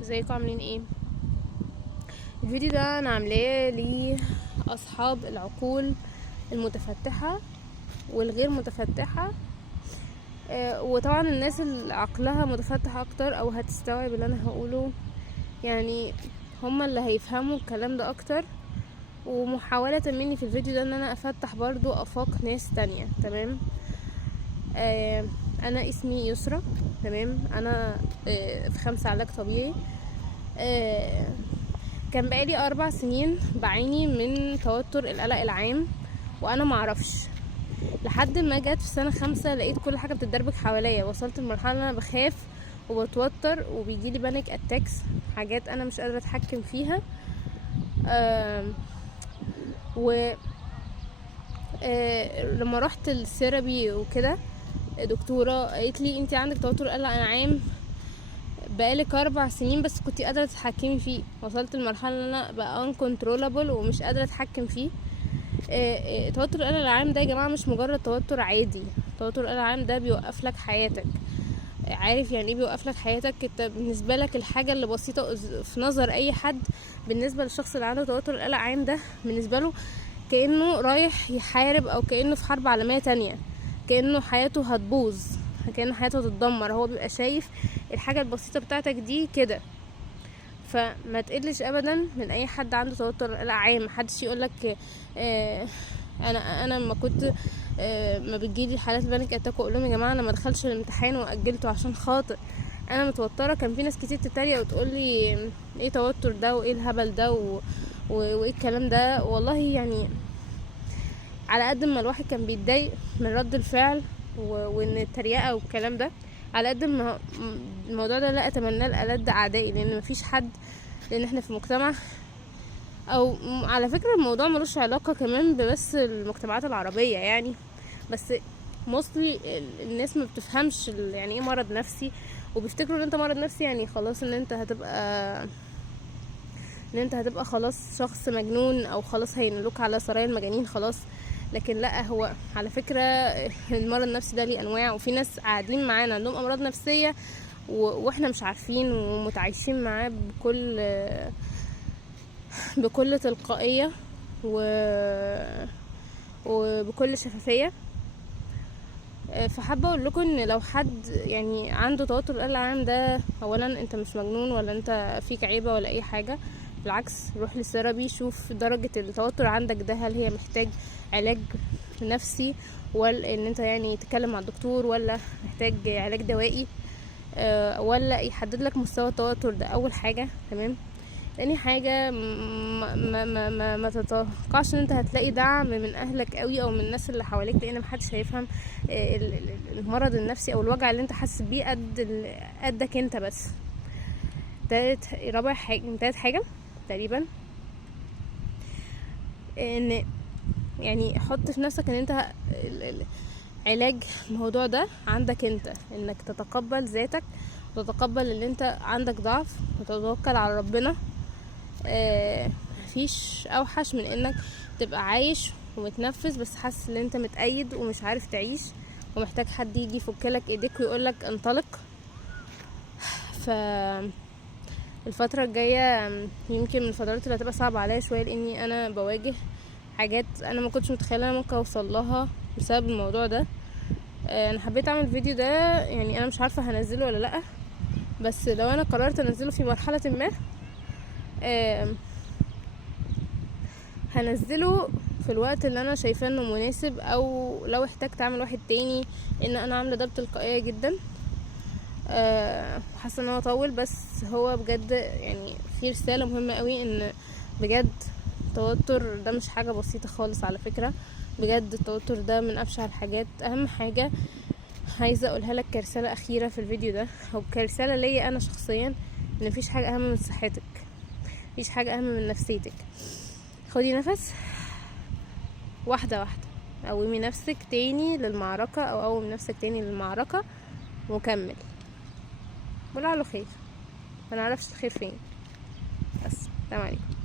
ازيكم عاملين ايه؟ الفيديو ده انا عاملاه لاصحاب العقول المتفتحة والغير متفتحة. وطبعا الناس اللي عقلها متفتح اكتر او هتستوعب اللي انا هقوله، يعني هما اللي هيفهموا الكلام ده اكتر. ومحاولة مني في الفيديو ده ان انا افتح برضو افاق ناس تانية. تمام. انا اسمي يسرا. تمام. انا في 5 علاج طبيعي. كان بقالي 4 سنين بعاني من توتر القلق العام وانا معرفش، لحد ما جت في سنة 5 لقيت كل حاجة بتتدربك حواليا. وصلت لمرحلة ان انا بخاف وبتوتر وبيجيلي بانيك اتاكس، حاجات انا مش قادرة اتحكم فيها. و لما رحت الثيرابي وكده، دكتورة قالت لي انتي عندك توتر قلق عام بقالك 4 سنين بس كنتي قادرة تتحكمي فيه. وصلت لمرحلة ان انا بقى uncontrollable ومش قادرة اتحكم فيه. توتر القلق العام ده يا جماعة مش مجرد توتر عادي. توتر القلق العام ده بيوقف لك حياتك. عارف يعني ايه بيوقف لك حياتك؟ انت بالنسبة لك الحاجة اللي بسيطة في نظر اي حد، بالنسبة للشخص اللي عنده توتر القلق العام ده بالنسبة له كأنه رايح يحارب او كأنه في حرب عالمية تانية، كأنه حياته هتبوظ، كأن حياته هتتدمر. هو بيبقى شايف الحاجة البسيطة بتاعتك دي كده. فما تقلش ابدا من اي حد عنده توتر قلق عام. محدش يقولك انا لما كنت ما بتجيلي حالات البانيك اتاك اقول لهم يا جماعه انا ما دخلش الامتحان واجلته عشان خاطر انا متوتره. كان في ناس كتير تتريق وتقول لي ايه توتر ده وايه الهبل ده وايه الكلام ده. والله يعني على قد ما الواحد كان بيتضايق من رد الفعل وان التريقه والكلام ده، على قد ما الموضوع ده لا اتمناه لألد اعدائي، لان مفيش حد، لان احنا في مجتمع، او على فكره الموضوع ملوش علاقه كمان بس المجتمعات العربيه يعني، بس mostly الناس ما بتفهمش يعني ايه مرض نفسي، وبيفتكروا ان انت مرض نفسي يعني خلاص ان انت هتبقى خلاص شخص مجنون، او خلاص هينلوك على سرايا المجانين خلاص. لكن لا، هو على فكرة المرض النفسي ده ليه انواع، وفي ناس قاعدين معانا عندهم امراض نفسية واحنا مش عارفين ومتعايشين معاه بكل تلقائية وبكل شفافية. فحابة اقول لكم ان لو حد يعني عنده توتر القلق العام ده، اولا انت مش مجنون ولا انت فيك عيبة ولا اي حاجة. بالعكس، روح للثيرابي، شوف درجة التوتر عندك ده، هل هي محتاج علاج نفسي، ولا ان انت يعني تتكلم مع الدكتور، ولا محتاج علاج دوائي، ولا يحدد لك مستوى التوتر ده. اول حاجة. تمام. تاني حاجة، ما تتوقعش ان انت هتلاقي دعم من اهلك قوي او من الناس اللي حواليك، لان محدش هيفهم المرض النفسي او الوجع اللي انت حاسس بيه قدك انت بس. تالت حاجة تقريبا، ان يعني حط في نفسك ان انت علاج الموضوع ده عندك انت، انك تتقبل ذاتك وتتقبل ان انت عندك ضعف وتتوكل على ربنا. مفيش اوحش من انك تبقى عايش ومتنفس بس حاسس ان انت متأيد ومش عارف تعيش، ومحتاج حد يجي يفكلك ايديك ويقولك انطلق. الفترة الجاية يمكن من الفترات اللي هتبقى صعبة عليا شوية، لاني انا بواجه حاجات انا ما كنتش متخيله انا ممكن اوصل لها بسبب الموضوع ده. انا حبيت اعمل الفيديو ده، يعني انا مش عارفه هنزله ولا لا، بس لو انا قررت انزله في مرحله ما هنزله في الوقت اللي انا شايفاه انه مناسب، او لو احتجت اعمل واحد تاني، ان انا عامله ده بتلقائيه جدا. حاسه ان هو طول، بس هو بجد يعني في رساله مهمه قوي، ان بجد التوتر ده مش حاجه بسيطه خالص على فكره. بجد التوتر ده من ابشع الحاجات. اهم حاجه عايزه اقولها لك كرساله اخيره في الفيديو ده، او كرساله ليا انا شخصيا، ان مفيش حاجه اهم من صحتك، مفيش حاجه اهم من نفسيتك. خدي نفس واحده واحده، قومي نفسك تاني للمعركه، او قومي نفسك تاني للمعركه وكمل، ولعله خير. ما نعرفش الخير فين. بس سلام عليكم.